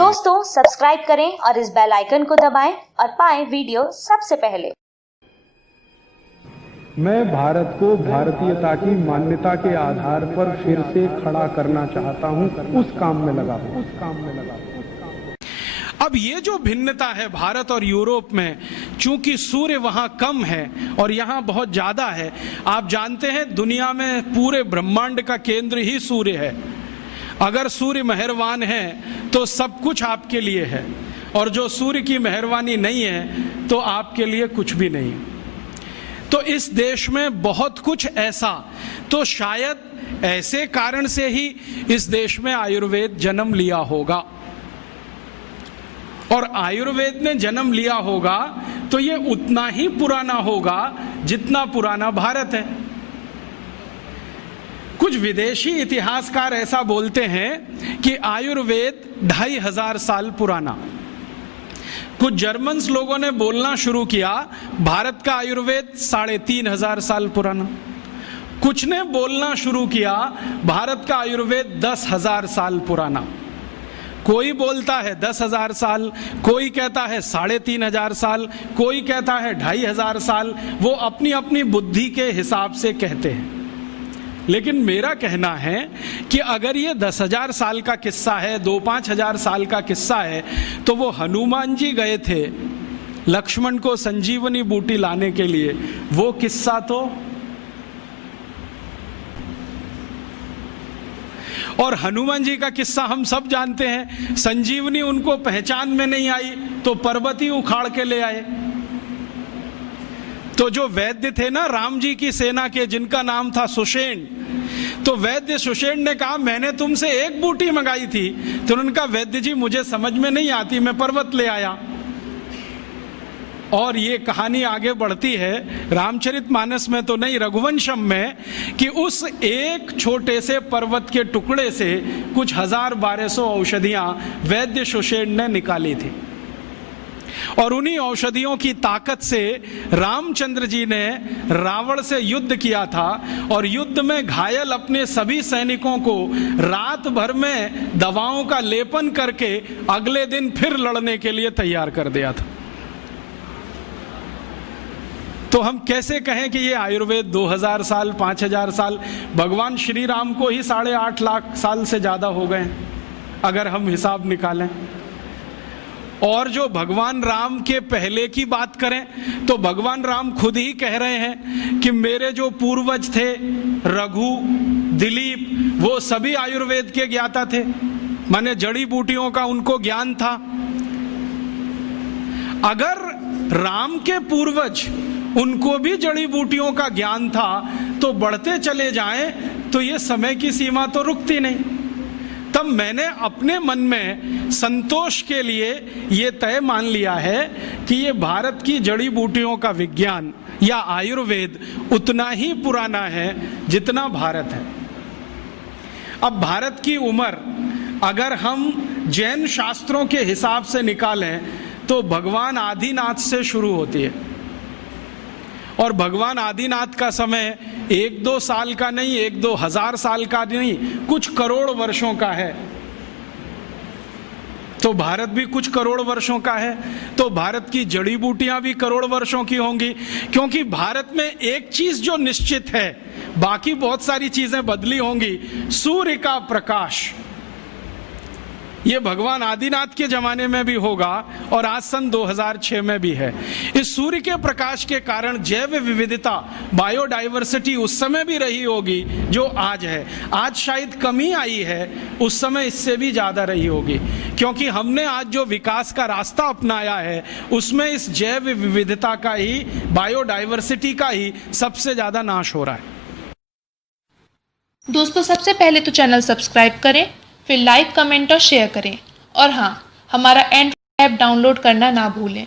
दोस्तों सब्सक्राइब करें और इस बेल आइकन को दबाएं और पाएं वीडियो सबसे पहले। मैं भारत को भारतीयता की मान्यता के आधार पर फिर से खड़ा करना चाहता हूं, उस काम में लगा हूं। अब ये जो भिन्नता है भारत और यूरोप में, चूंकि सूर्य वहां कम है और यहां बहुत ज्यादा है। आप जानते हैं दुनिया में पूरे ब्रह्मांड का केंद्र ही सूर्य है। अगर सूर्य मेहरबान है तो सब कुछ आपके लिए है, और जो सूर्य की मेहरबानी नहीं है तो आपके लिए कुछ भी नहीं। तो इस देश में बहुत कुछ ऐसा, तो शायद ऐसे कारण से ही इस देश में आयुर्वेद जन्म लिया होगा। और आयुर्वेद ने जन्म लिया होगा तो ये उतना ही पुराना होगा जितना पुराना भारत है। कुछ विदेशी इतिहासकार ऐसा बोलते हैं कि आयुर्वेद 2500 साल पुराना। कुछ जर्मन्स लोगों ने बोलना शुरू किया भारत का आयुर्वेद 3500 साल पुराना। कुछ ने बोलना शुरू किया भारत का आयुर्वेद 10,000 साल पुराना। कोई बोलता है 10,000 साल, कोई कहता है 3,500 साल, कोई कहता है 2,500 साल। वो अपनी अपनी बुद्धि के हिसाब से कहते हैं। लेकिन मेरा कहना है कि अगर ये 10,000 साल का किस्सा है, 2-5 हजार साल का किस्सा है, तो वो हनुमान जी गए थे लक्ष्मण को संजीवनी बूटी लाने के लिए, वो किस्सा तो। और हनुमान जी का किस्सा हम सब जानते हैं। संजीवनी उनको पहचान में नहीं आई तो पर्वत ही उखाड़ के ले आए। तो जो वैद्य थे ना राम जी की सेना के, जिनका नाम था सुषेण, तो वैद्य सुषेण ने कहा मैंने तुमसे एक बूटी मंगाई थी। तो उन्होंने कहा वैद्य जी मुझे समझ में नहीं आती, मैं पर्वत ले आया। और ये कहानी आगे बढ़ती है रामचरितमानस में तो नहीं, रघुवंशम में, कि उस एक छोटे से पर्वत के टुकड़े से कुछ 1200 औषधियां वैद्य सुषेण ने निकाली थी। और उन्हीं औषधियों की ताकत से रामचंद्र जी ने रावण से युद्ध किया था, और युद्ध में घायल अपने सभी सैनिकों को रात भर में दवाओं का लेपन करके अगले दिन फिर लड़ने के लिए तैयार कर दिया था। तो हम कैसे कहें कि ये आयुर्वेद 2000 साल 5000 साल, भगवान श्री राम को ही 8.5 लाख साल से ज्यादा हो गए अगर हम हिसाब निकालें। और जो भगवान राम के पहले की बात करें तो भगवान राम खुद ही कह रहे हैं कि मेरे जो पूर्वज थे रघु, दिलीप, वो सभी आयुर्वेद के ज्ञाता थे, माने जड़ी बूटियों का उनको ज्ञान था। अगर राम के पूर्वज उनको भी जड़ी बूटियों का ज्ञान था तो बढ़ते चले जाएं तो ये समय की सीमा तो रुकती नहीं। तब मैंने अपने मन में संतोष के लिए ये तय मान लिया है कि ये भारत की जड़ी बूटियों का विज्ञान या आयुर्वेद उतना ही पुराना है जितना भारत है। अब भारत की उम्र अगर हम जैन शास्त्रों के हिसाब से निकालें तो भगवान आदिनाथ से शुरू होती है। और भगवान आदिनाथ का समय 1-2 साल का नहीं, 1-2 हजार साल का नहीं, कुछ करोड़ वर्षों का है। तो भारत भी कुछ करोड़ वर्षों का है। तो भारत की जड़ी बूटियां भी करोड़ वर्षों की होंगी, क्योंकि भारत में एक चीज जो निश्चित है, बाकी बहुत सारी चीजें बदली होंगी। सूर्य का प्रकाश ये भगवान आदिनाथ के जमाने में भी होगा और आज सन 2006 में भी है। इस सूर्य के प्रकाश के कारण जैव विविधता, बायोडाइवर्सिटी उस समय भी रही होगी जो आज है। आज शायद कमी आई है, उस समय इससे भी ज्यादा रही होगी, क्योंकि हमने आज जो विकास का रास्ता अपनाया है उसमें इस जैव विविधता का ही, बायोडाइवर्सिटी का ही सबसे ज्यादा नाश हो रहा है। दोस्तों सबसे पहले तो चैनल सब्सक्राइब करें, फिर लाइक, कमेंट और शेयर करें। और हाँ, हमारा एंड्रॉइड ऐप डाउनलोड करना ना भूलें।